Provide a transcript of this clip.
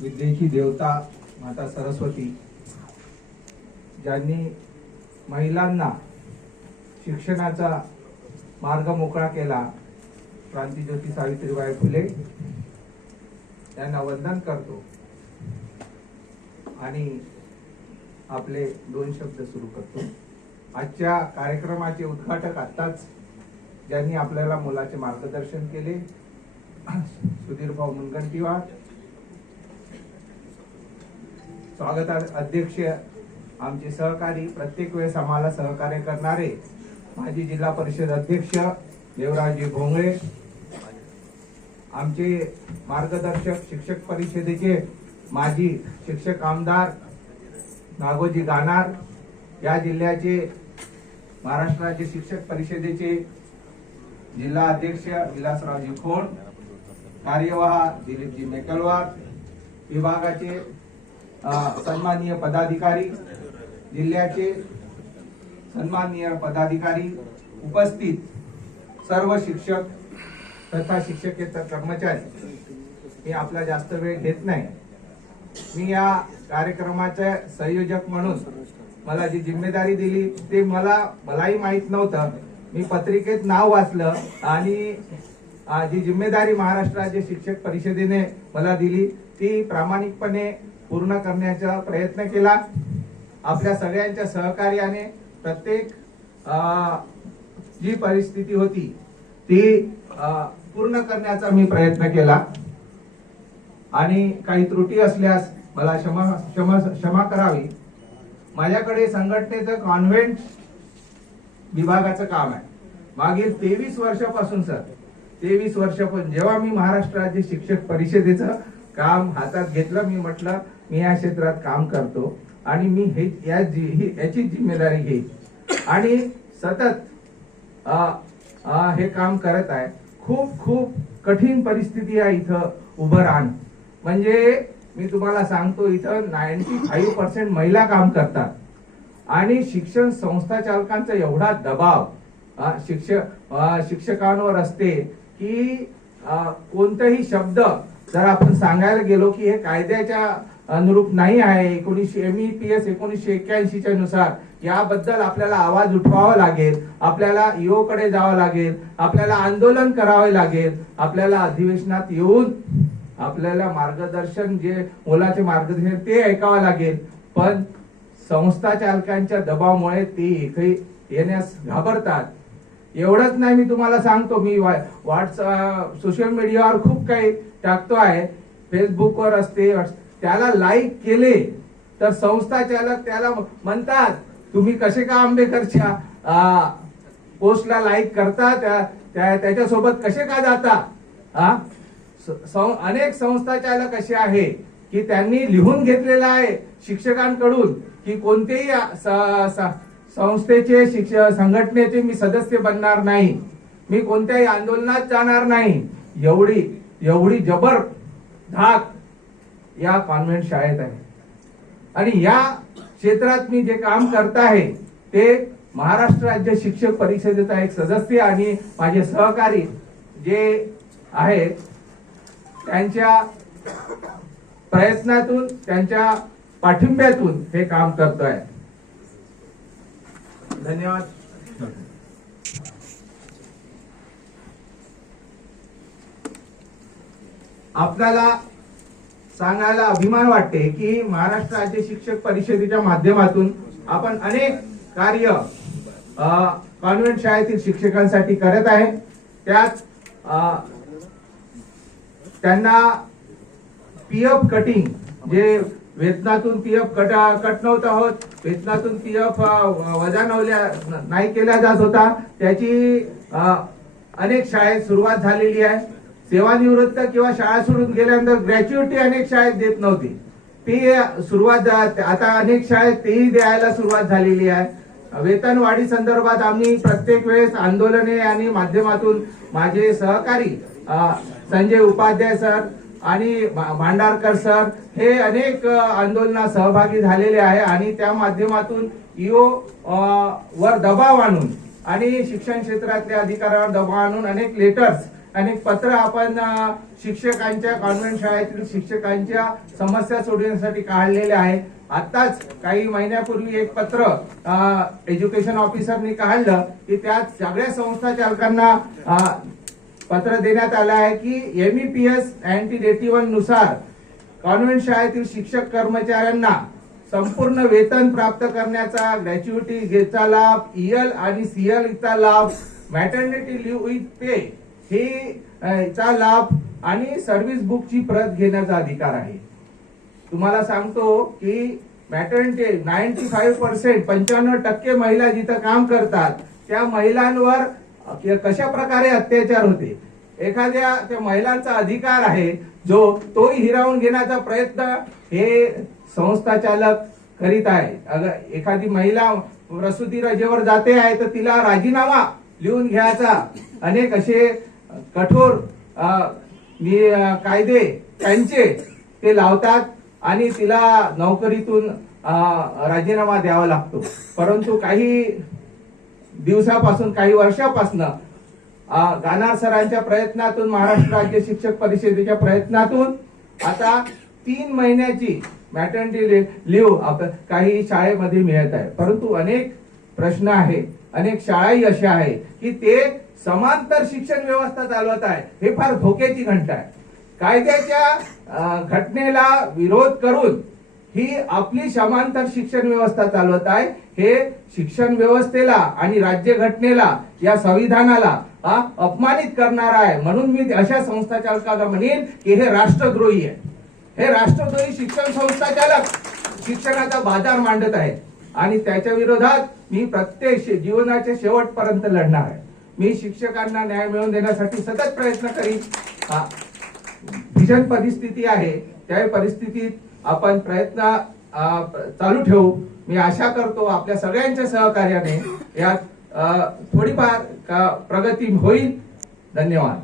विद्येची देवता माता सरस्वती ज्यांनी महिलांना शिक्षणाचा मार्ग मोकळा केला, क्रांतिज्योती सावित्रीबाई फुले यांना वंदन करतो आणि आपले 2 शब्द सुरू करतो। आजच्या कार्यक्रमाचे उद्घाटक आताच ज्यांनी आपल्याला मोलाचे मार्गदर्शन केले, सुधीर भाऊ मुनगंटीवार, स्वागत अध्यक्ष आमचे सहकारी, प्रत्येक वेळेस आम्हाला सहकार्य करणारे माजी जिल्हा परिषद अध्यक्ष देवराजी भोंगळे, आमचे मार्गदर्शक शिक्षक परिषदेचे माजी शिक्षक आमदार नागोजी गानार, या जिल्ह्याचे महाराष्ट्र राज्य शिक्षक परिषदेचे जिल्हा अध्यक्ष विलासरावजी खोंड, कार्यवाह दिलीपजी मेकलवार, विभागाचे सन्माननीय पदाधिकारी, जिल्ह्याचे सन्माननीय पदाधिकारी, उपस्थित सर्व शिक्षक तथा शिक्षकेतर कर्मचारी, मी आपला जास्त वेळ घेत नाही। मी या कार्यक्रमाचे संयोजक म्हणून मला जी जिम्मेदारी दिली ते मलाही माहित नव्हतं। मी पत्रिकेत नाव वाचलं आणि जी जिम्मेदारी महाराष्ट्र राज्य शिक्षक परिषदेने मला दिली ती प्रामाणिकपणे पूर्ण करण्याचा प्रयत्न केला। आपल्या सगळ्यांच्या सहकार्याने प्रत्येक जी परिस्थिती होती ती पूर्ण करण्याचा मी प्रयत्न केला आणि काही त्रुटी असल्यास मला क्षमा करावी। माझ्याकडे संघटनेचं कॉन्व्हेंट विभागाचं काम आहे। मागील 23 वर्षापासून सर 23 वर्षापासून जेव्हा मी महाराष्ट्र राज्य शिक्षक परिषदेचं काम हातात घेतलं, मी म्हटलं मी या क्षेत्रात काम करतो आणि मी याची जिम्मेदारी घेईन आणि सतत हे काम करत आहे। खूप कठीण परिस्थिती आहे इथं उभं राहणं। म्हणजे मी तुम्हाला सांगतो इथं 95% महिला काम करतात आणि शिक्षण संस्था चालकांचा एवढा दबाव शिक्षकांवर असते की कोणताही शब्द जर आपण सांगायला गेलो की हे कायद्याच्या अनुरूप नाही आहे, MEPS 1981 च्या नुसार याबद्दल आपल्याला आवाज उठवावा लागेल, आपल्याला ईओ कडे जावं लागेल, आपल्याला आंदोलन करावे लागेल, आपल्याला अधिवेशनात येऊन आपल्याला मार्गदर्शन जे मोलाचे मार्गदर्शन ते ऐकावं लागेल। पण संस्था चालकांच्या दबावामुळे ते एकही येण्यास घाबरतात। एवढंच नाही, मी तुम्हाला सांगतो मी व्हॉट्सअप सोशल मीडियावर खूप काही टाकतो आहे, फेसबुकवर असते, त्याला लाईक केले तर संस्था चालक त्याला म्हणतात तुम्ही कसे का आंबेडकरच्या पोस्टला लाईक करता, त्याच्यासोबत कसे का जाता। अनेक संस्था चालक असे आहे की त्यांनी लिहून घेतलेलं आहे शिक्षकांकडून की कोणतेही संस्थेचे संघटनेचे मी सदस्य बनणार नाही, मी कोणत्याही आंदोलनात जाणार नाही। एवढी जबर धाक या कॉन्व्हेंट शाळेत आहे आणि या क्षेत्रात मी जे काम करत आहे ते महाराष्ट्र राज्य शिक्षक परिषदेचा एक सदस्य आणि माझे सहकारी जे आहेत त्यांच्या प्रयत्नातून, त्यांच्या पाठिंब्यातून हे काम करतोय। धन्यवाद। आपल्याला सांगायला अभिमान वाटते की महाराष्ट्र राज्य शिक्षक परिषदेच्या माध्यमातून आपण अनेक कार्य कॉन्व्हेंट शाळेतील शिक्षकांसाठी करत आहे। त्यात त्यांना PF कटिंग, जे वेतनातून PF कट नव्हता होत, वेतनातून PF वजा नाही केला जात होता, त्याची अनेक शाळेत सुरुवात झालेली आहे। सेवानिवृत्त किंवा शाळा सोडून गेल्यानंतर ग्रॅच्युइटी अनेक शाळेत देत नव्हती, ती सुरुवात आता अनेक शाळेत तेही द्यायला सुरुवात झालेली आहे। वेतन वाढी संदर्भात आम्ही प्रत्येक वेळेस आंदोलने आणि माध्यमातून माझे सहकारी संजय उपाध्याय सर आणि भांडारकर सर हे अनेक आंदोलनात सहभागी झालेले आहे आणि त्या माध्यमातून ईओ वर दबाव आणून आणि शिक्षण क्षेत्रातल्या अधिकाऱ्यांवर दबाव आणून अनेक लेटर्स अनेक पत्र आपण शिक्षकांच्या, कॉन्व्हेंट शाळेतील शिक्षकांच्या समस्या सोडवण्यासाठी काढलेले आहे. आताच काही महिन्यापूर्वी एक पत्र एज्युकेशन ऑफिसरनी काढलं की त्यात सगळ्या संस्था चालकांना पत्र देण्यात आलं आहे की MEPS 91 नुसार कॉन्व्हेंट शाळेतील शिक्षक कर्मचाऱ्यांना संपूर्ण वेतन प्राप्त करण्याचा, ग्रॅच्युइटीचा लाभ, EL आणि CL चा लाभ, मॅटर्निटी लिव्ह विथ पे हे चा लाभ आणि सर्व्हिस बुकची प्रत घेण्याचा अधिकार आहे. तुम्हाला सांगतो की मॅटर्निटी 95% 95% महिला जिथं काम करतात त्या महिलांवर कशा प्रकारे अत्याचार होते. एखाद्या त्या महिलांचा अधिकार आहे जो तोही हिरावून घेण्याचा प्रयत्न हे संस्था चालक करीत आहे. अगर एखादी महिला प्रसूती रजेवर जाते आहे तर तिला राजीनामा लिहून घ्यायचा अनेक असे कठोर कायदे त्यांचे ते लावतात आणि तिला नोकरीतून राजीनामा द्यावा लागतो. परंतु काही दिवसापासून, काही वर्षापासून गानार सरांच्या प्रयत्नातून, महाराष्ट्र राज्य शिक्षक परिषदेच्या प्रयत्नातून आता 3 महिन्याची मॅटर्निटी लिव्ह काही शाळेमध्ये मिळत आहे. परंतु अनेक प्रश्न आहे, अनेक शाळाही अशा आहे की ते समांतर शिक्षण व्यवस्था चालवत आहे. हे फार धोक्याची घंटा आहे. कायद्याच्या घटनेला विरोध करून ही आपली समांतर शिक्षण व्यवस्था चालवत आहे. हे शिक्षण व्यवस्थेला आणि राज्य घटनेला, या संविधानाला अपमानित करणार आहे. म्हणून मी अशा संस्था चालकांना म्हणेन की हे राष्ट्रद्रोही आहे. हे राष्ट्रद्रोही शिक्षण संस्था चालक शिक्षणाचा बाजार मांडत आहेत आणि त्याच्या विरोधात मी प्रत्येक जीवनाच्या शेवटपर्यंत लढणार आहे. मी शिक्षकांना न्याय मिळवून देण्यासाठी सतत प्रयत्न करीन. भीषण परिस्थिती आहे, त्या परिस्थितीत आपण प्रयत्न चालू ठेवू. मी आशा करतो आपल्या सगळ्यांच्या सहकार्याने यात थोडीफार प्रगती होईल. धन्यवाद.